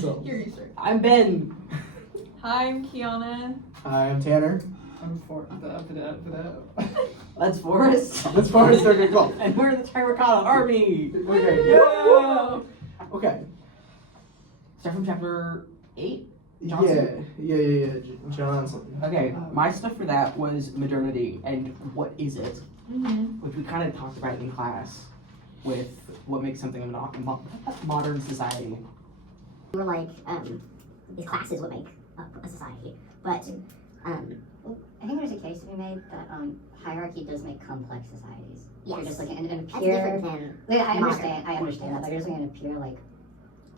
Here you start. I'm Ben. Hi, I'm Kiana. Hi, I'm Tanner. I'm for That's Forrest. That's Forrest. Okay, cool. And we're the Terracotta Army. Okay. Yeah. Okay. Start from chapter 8. Yeah. Johnson? Yeah. Johnson. Okay, my stuff for that was modernity and what is it, Mm-hmm. which we kind of talked about in class with what makes something a modern society. We were like, these classes would make up a society, but I think there's a case to be made that hierarchy does make complex societies. yes, You're just looking in a that's pure. different than Wait, I modern. understand that, but you're just looking in a pure like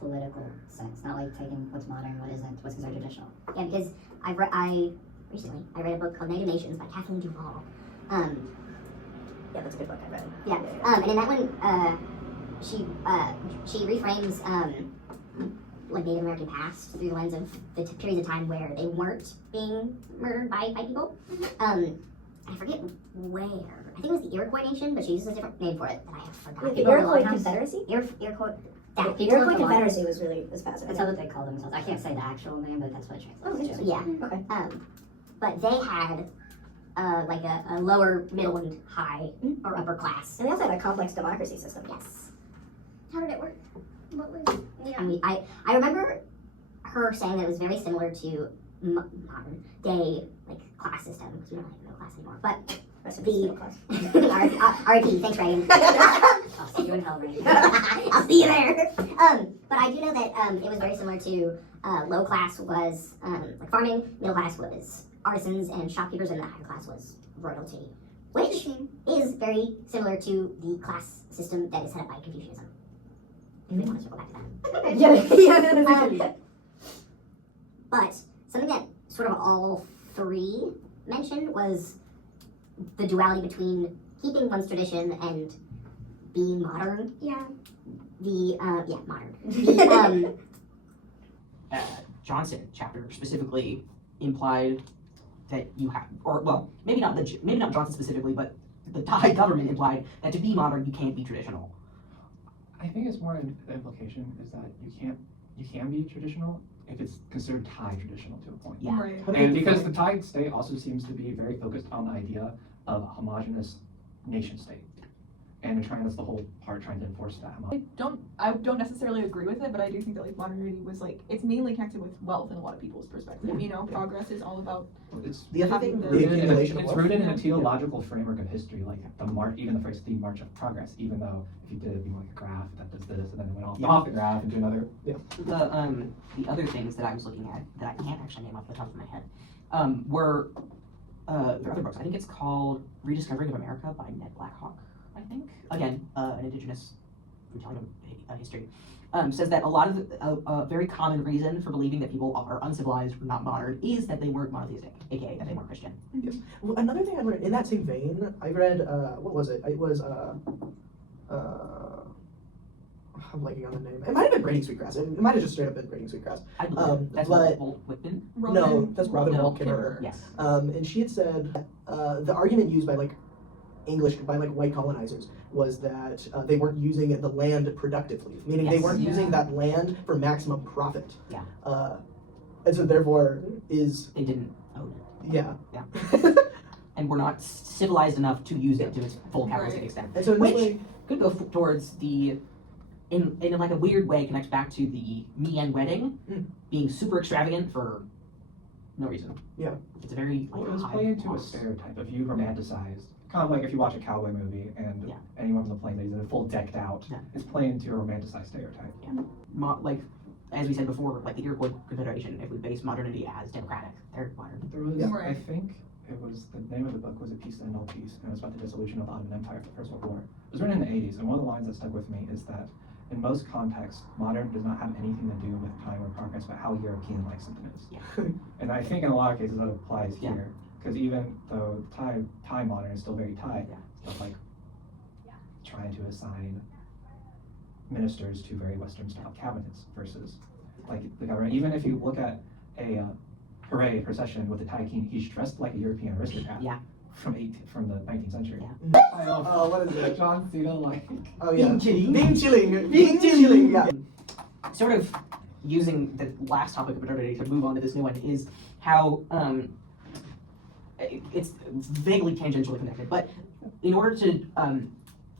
political sense, not like taking what's modern, what isn't, what's considered traditional. Yeah, because I recently read a book called Native Nations by Kathleen Duvall. Yeah, that's a good book I read. Yeah, and in that one, she reframes like Native American past through the lens of the periods of time where they weren't being murdered by people. I forget where. I think it was the Iroquois Nation, but she uses a different name for it that I have forgotten. The Iroquois Confederacy? Iroquois. The Iroquois Confederacy was fascinating. That's what they call themselves. I can't say the actual name, but that's what it translates to. Yeah. Okay. But they had like a lower, middle, and high or upper class. And they also had a complex democracy system. Yes. How did it work? What was? Yeah. I remember her saying that it was very similar to modern day like class system because we don't have no class anymore. But RIP. Thanks, Reagan. I'll see you in hell, Reagan. I'll see you there. But I do know that it was very similar to low class was like farming, middle class was artisans and shopkeepers, and the higher class was royalty, which is very similar to the class system that is set up by Confucianism. If we want to circle back to that. But something that sort of all three mentioned was the duality between keeping one's tradition and being modern. Yeah. Modern. The Johnson chapter specifically implied that you have, or well, maybe not Johnson specifically, but the Thai government implied that to be modern you can't be traditional. I think it's more the implication is that you can be traditional if it's considered Thai traditional to a point. Yeah. Right. And because the Thai state also seems to be very focused on the idea of a homogenous nation state. And that's the whole part, trying to enforce that. I don't necessarily agree with it, but I do think that like modernity was like it's mainly connected with wealth in a lot of people's perspective. You know, progress is all about It's The other thing, The accumulation of it's wealth. rooted in a teleological framework of history, like even the phrase the march of progress, even though if you did it, it'd be like a graph that does this, and then it went off the graph into another. Yeah. the other things that I was looking at that I can't actually name off the top of my head were there are other books. I think it's called Rediscovering of America by Ned Blackhawk. I think again an indigenous retelling of history. Says that a lot of a very common reason for believing that people are uncivilized or not modern is that they weren't monotheistic, aka that they weren't Christian. Yes. Well, another thing I read in that same vein, I read what was it? It was I'm blanking on the name. It might have been Braiding Sweetgrass. It might have just straight up been Braiding Sweetgrass. I believe that's but- what Whitman. No, that's Robin Wall Kimmerer. Yes. And she had said the argument used by white colonizers was that they weren't using the land productively, meaning they Yes. weren't Yeah. using that land for maximum profit. Yeah. And so therefore They didn't own it. yeah. And we're not civilized enough to use it to its full capitalistic Right. extent. And so in Which this way, could go towards the, in like a weird way, connects back to the me and wedding being super extravagant for no reason. Yeah. It's a very like Well, it was high playing into a cost. stereotype of you romanticized. Kind of like if you watch a cowboy movie and Yeah. anyone on the plane is in full decked out, Yeah. it's playing into a romanticized stereotype. Like as we said before, like the Iroquois Confederation, if we base modernity as democratic, they're modern. There was, Yeah. I think it was, the name of the book was A Peace to End All Peace, and it was about the dissolution of the Ottoman Empire after the First World War. It was written in the 80s, and one of the lines that stuck with me is that in most contexts, modern does not have anything to do with time or progress, but how European-like something is. Yeah. And I think in a lot of cases that applies Yeah. here, because even though Thai modern is still very Thai, Yeah. stuff like trying to assign ministers to very Western-style cabinets versus like the government. Even if you look at a parade procession with the Thai king, he's dressed like a European aristocrat. Yeah. From the 19th century. Yeah. I love Oh, what is it? John Cena like. Oh yeah. Being chilling. Being chilling. Yeah. Sort of using the last topic of modernity to move on to this new one is how it's vaguely tangentially connected, but in order to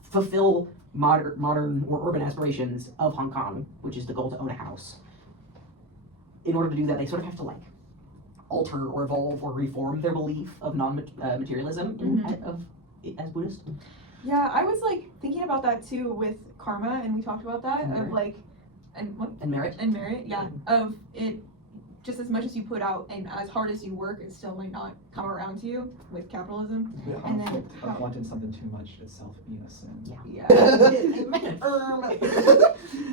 fulfill modern or urban aspirations of Hong Kong, which is the goal to own a house, in order to do that, they sort of have to like alter or evolve or reform their belief of non-materialism as Buddhist. Yeah, I was like thinking about that too with karma, and we talked about that of like, and what? And merit. And merit, yeah, of it. Just as much as you put out and as hard as you work, it still might not come around to you with capitalism. The And then conflict of wanting something too much itself being a sin. Yeah.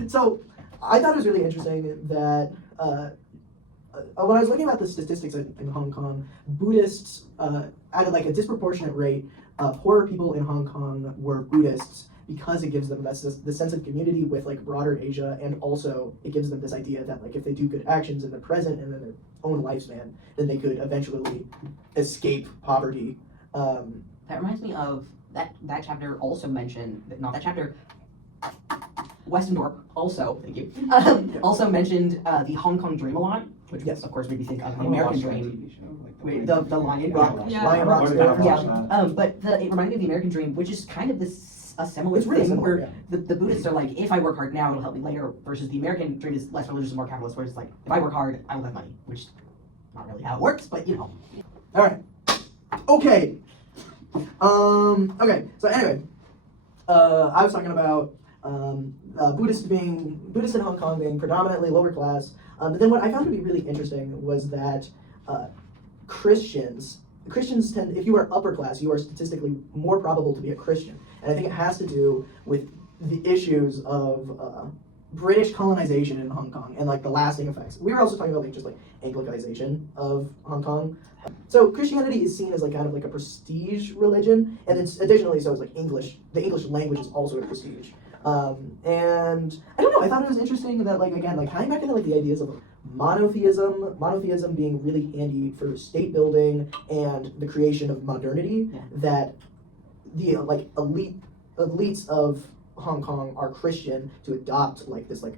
So I thought it was really interesting that when I was looking at the statistics in Hong Kong, Buddhists at like a disproportionate rate, poorer people in Hong Kong were Buddhists because it gives them the sense of community with like broader Asia, and also it gives them this idea that like if they do good actions in the present and in their own lifespan, then they could eventually escape poverty. That reminds me of that chapter also mentioned, not that chapter, Westendorp also, thank you, also mentioned the Hong Kong Dream a lot, which Yes. of course made me think of the I American watched that Dream. TV show, like Wait, the Lion Rock, Rock. Yeah. Lion Rock's Yeah, but it reminded me of the American Dream, which is kind of a similar It's really thing similar, where the Buddhists are like, if I work hard now, it'll help me later, versus the American Dream is less religious and more capitalist, where it's like, if I work hard, I will have money, which is not really how it works, but you know. All right. Okay. Okay. So anyway, I was talking about Buddhists in Hong Kong being predominantly lower class. But then what I found to be really interesting was that Christians tend, if you are upper class, you are statistically more probable to be a Christian. And I think it has to do with the issues of British colonization in Hong Kong and like the lasting effects. We were also talking about like just like Anglicanization of Hong Kong. So Christianity is seen as like kind of like a prestige religion, and then additionally, so is like English. The English language is also a prestige. And I don't know. I thought it was interesting that like again, like tying back into like the ideas of monotheism being really handy for state building and the creation of modernity. Yeah. That the like elites of Hong Kong are Christian to adopt like this like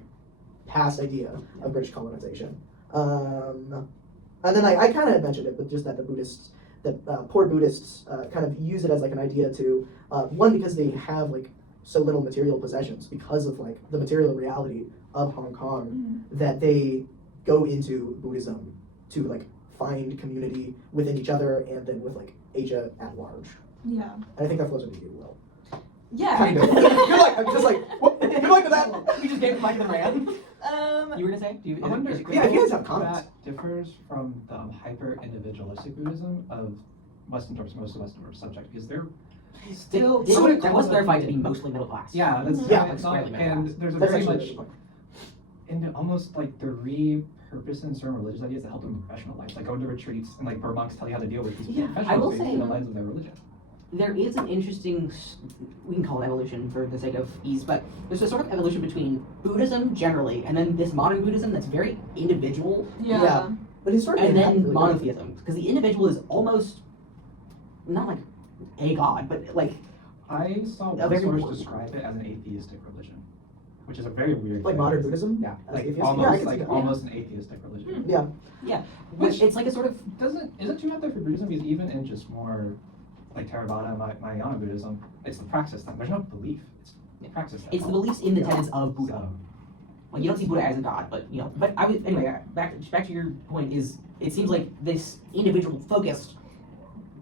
past idea of British colonization. And then I kind of mentioned it, but just that the Buddhists, poor Buddhists, kind of use it as like an idea to one, because they have like so little material possessions because of like the material reality of Hong Kong, that they go into Buddhism to like find community within each other and then with like Asia at large. Yeah. And I think that flows into you well. Yeah. Kind of. Good luck. I'm just like, what? Good luck with that. We just gave it back to the man. You were gonna say? Do you, I wonder is it if great? Yeah, if you guys have comments. that differs from the hyper-individualistic Buddhism of Westendorp's subject, because they're still... That was clarified to be mostly middle class. Yeah, that's Yeah. it's not, Squarely middle and class. there's a That's very actually much a good point. in almost like the repurposing certain religious ideas that help them in professional life, like going to retreats and like where monks tell you how to deal with these Yeah, I will professional things say- through the lens of their religion. There is an interesting, we can call it evolution for the sake of ease, but there's a sort of evolution between Buddhism generally and then this modern Buddhism that's very individual, Yeah. Yeah. But historically, and it then hadn't really been. monotheism. Because the individual is almost, not like a god, but like, I saw A one very source important describe it as an atheistic religion, which is a very weird Like thing. modern Buddhism? Yeah, As like atheist? Yeah, I almost can see like that. almost an atheistic religion. Yeah. which it's like a sort of, Isn't too out there for Buddhism, because even in just more like Theravada, Mahayana Buddhism, it's the praxis thing. There's no belief. It's the praxis thing. it's the beliefs in the tenets of Buddha. So, Like you don't see Buddha as a god, but you know. But I was anyway. Back to your point is it seems like this individual focused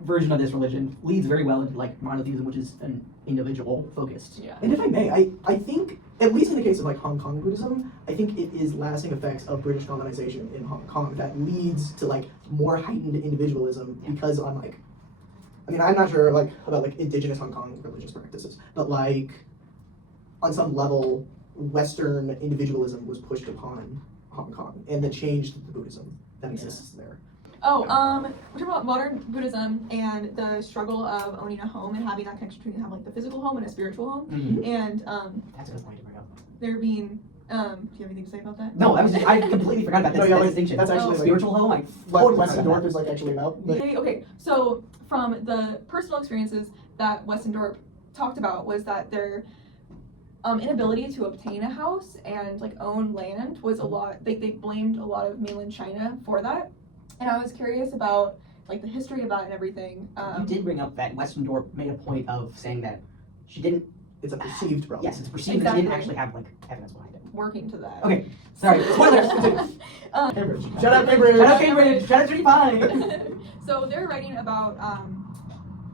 version of this religion leads very well into like monotheism, which is an individual focused. Yeah. And if I may, I think, at least in the case of like Hong Kong Buddhism, I think it is lasting effects of British colonization in Hong Kong that leads to like more heightened individualism because on like, I mean, I'm not sure like about like indigenous Hong Kong religious practices, but like on some level, Western individualism was pushed upon Hong Kong and then changed the Buddhism that exists there. Oh, we're talking about modern Buddhism and the struggle of owning a home and having that connection between having like the physical home and a spiritual home. Mhm. And That's a good point to bring up. there being, do you have anything to say about that? No, I completely forgot about this, No, yeah, that like, distinction. that's actually, Oh. like, Spiritual home, like What totally Western forgot about Dorp is like actually about. But Okay, so from the personal experiences that Westendorp talked about was that inability to obtain a house and like own land was a lot. They blamed a lot of mainland China for that, and I was curious about like the history of that and everything. You did bring up that Westendorf made a point of saying that she didn't. It's a perceived problem. Yes, it's perceived that she didn't Exactly. actually have like evidence behind it. Working to that. Okay, sorry. Spoilers. Cambridge. Shout out Cambridge. Shout out Cambridge. Shout out 35. So they're writing about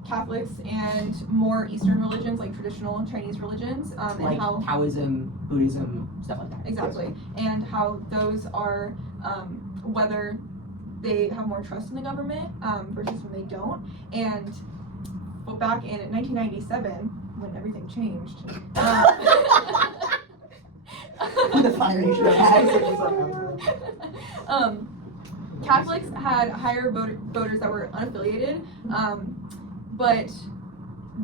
Catholics and more Eastern religions, like traditional Chinese religions, Like and how Taoism, Buddhism, stuff like that. exactly, and how those are whether they have more trust in the government versus when they don't. And but back in 1997, when everything changed. The fire you should have had. Catholics had higher voters that were unaffiliated, but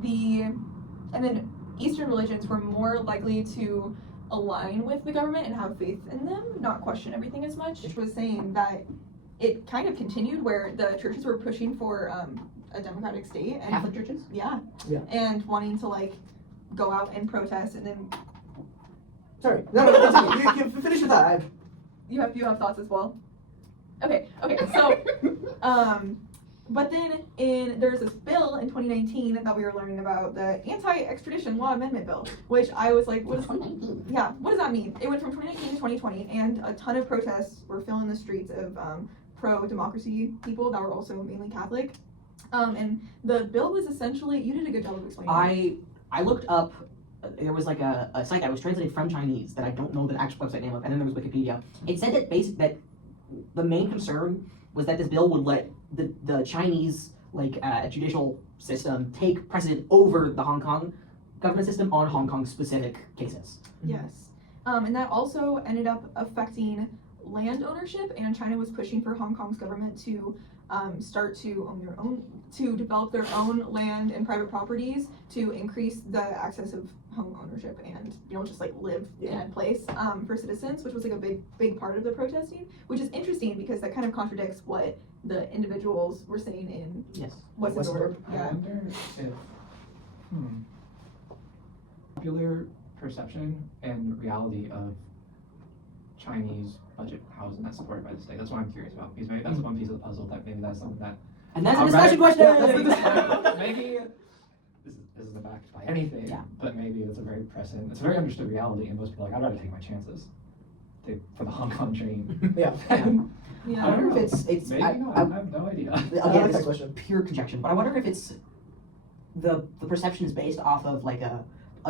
and then Eastern religions were more likely to align with the government and have faith in them, not question everything as much. Which was saying that it kind of continued where the churches were pushing for a democratic state and Catholic churches? yeah, Yeah. and wanting to like go out and protest, and then Sorry. No, continue. You finish with that. you have thoughts as well. Okay, so but then there's this bill in 2019 that we were learning about, the Anti-Extradition Law Amendment Bill, which I was like, what does that mean? It went from 2019 to 2020, and a ton of protests were filling the streets of pro-democracy people that were also mainly Catholic. And the bill was essentially, you did a good job of explaining it. I looked up, there was like a site that was translated from Chinese that I don't know the actual website name of, and then there was Wikipedia. It said that that the main concern was that this bill would let the Chinese judicial system take precedent over the Hong Kong government system on Hong Kong specific cases. Yes. And that also ended up affecting land ownership, and China was pushing for Hong Kong's government to start to own their own, to develop their own land and private properties to increase the access of home ownership and, just like live in a place for citizens, which was like a big part of the protesting, which is interesting because that kind of contradicts what the individuals were saying in Yes. Westendorf. I Yeah. wonder if popular perception and reality of Chinese budget housing that's supported by the state. That's what I'm curious about, because maybe that's one piece of the puzzle that maybe that's something that And that's a I'll discussion write- question! maybe this isn't backed by anything, Yeah. but maybe it's a very present, it's a very understood reality, and most people are like, I'd rather take my chances for the Hong Kong dream. Yeah. Yeah. I wonder if it's Maybe not, I have no idea. I again, like it's that question. pure conjecture, but I wonder if it's the perception is based off of like a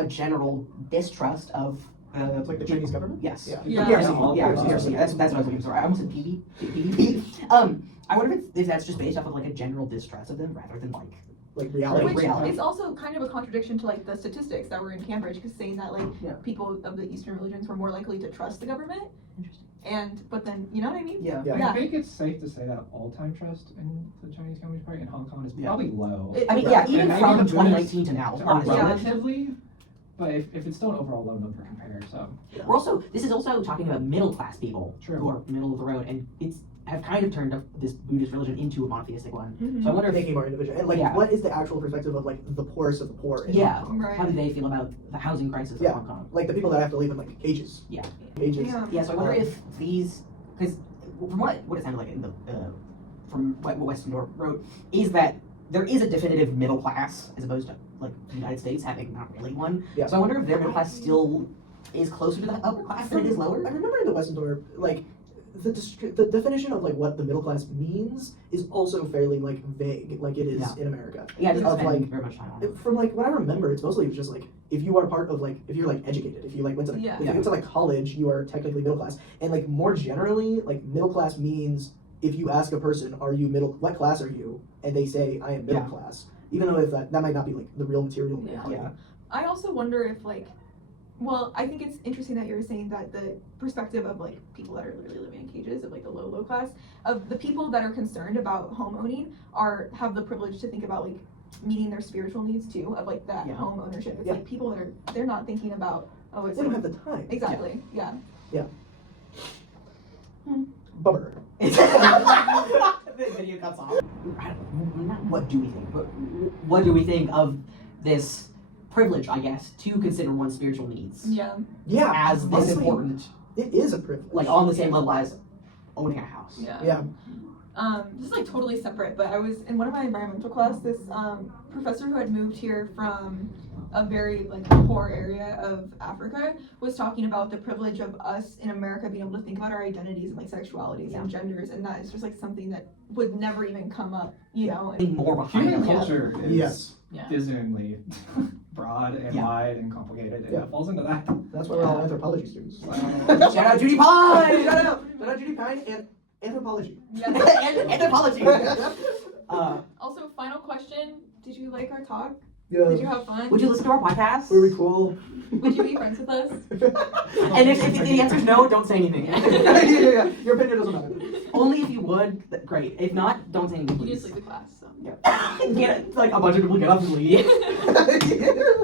general distrust of It's like the Chinese government? yes. Yeah. Yeah. PRC, yeah, Yeah. PRC, that's what I was looking for. I almost said PvP. I wonder if that's just based off of like a general distrust of them rather than like Like reality. Which reality. is also kind of a contradiction to like the statistics that were in Cambridge, because saying that like Yeah. people of the Eastern religions were more likely to trust the government, Interesting. but then you know what I mean? Yeah. Yeah. I think it's safe to say that all-time trust in the Chinese Communist Party in Hong Kong is Yeah. probably low. It- I mean, yeah, right. even And maybe from the 2019 to now, honestly. Yeah. Relatively, but if it's still an overall low number compared, so. We're also, this is also talking about middle class people True. who are middle of the road, and have kind of turned up this Buddhist religion into a monotheistic one. Mhm. So I wonder if, Making more individual. And like, Yeah. what is the actual perspective of like the poorest of the poor in yeah, Hong Kong? Right. how do they feel about the housing crisis Yeah. of Hong Kong? Like the people that have to live in like cages. Yeah. Cages. Yeah. Yeah, so I wonder if these, because from what it sounded like in the from what Westendorf wrote, is that there is a definitive middle class as opposed to like the United States having not really one. Yeah. So I wonder if their middle class still is closer to the upper class than it is lower. I remember in the Westendorf, like the definition of like what the middle class means is also fairly like vague, like it is Yeah. in America. Yeah, it doesn't Of, spend like, very much time on it. From like what I remember, it's mostly just like if you are part of like if you're like educated, if you like went to Yeah. if you went to like college, you are technically middle class. And like more generally, like middle class means if you ask a person, are you what class are you? And they say I am middle Yeah. class. Even though if that might not be like the real material reality. Yeah. I also wonder if well, I think it's interesting that you're saying that the perspective of like people that are literally living in cages, of like the low class, of the people that are concerned about home owning have the privilege to think about like meeting their spiritual needs too, of like that Yeah. home ownership. It's Yeah. like people that they're not thinking about, it's They don't like, have the time. exactly, yeah. Bummer. The video cuts off. What do we think? What do we think of this privilege, I guess, to consider one's spiritual needs Yeah. Yeah, as this honestly, important, it is a privilege. like on the same level as owning a house. Yeah. Yeah. This is like totally separate, but I was in one of my environmental class, this professor who had moved here from a very like poor area of Africa was talking about the privilege of us in America being able to think about our identities and like sexualities and genders, and that is just like something that would never even come up, you know. I think more behind Human it. culture is Yes. Yeah. dizzyingly broad and Yeah. wide and complicated, and Yeah. it falls into that. That's why we're all anthropology students. So I don't know. Shout out Judy Pine! Shout out Judy Pine and anthropology. Yeah. and anthropology. Also, final question: did you like our talk? Yeah. Did you have fun? Would you listen to our podcast? Were we cool? Would you be friends with us? And if the answer is no, don't say anything. yeah. Your opinion doesn't matter. Only if you would, great. If not, don't say anything, You just please. leave the class. So. Get like a bunch of people get up and leave.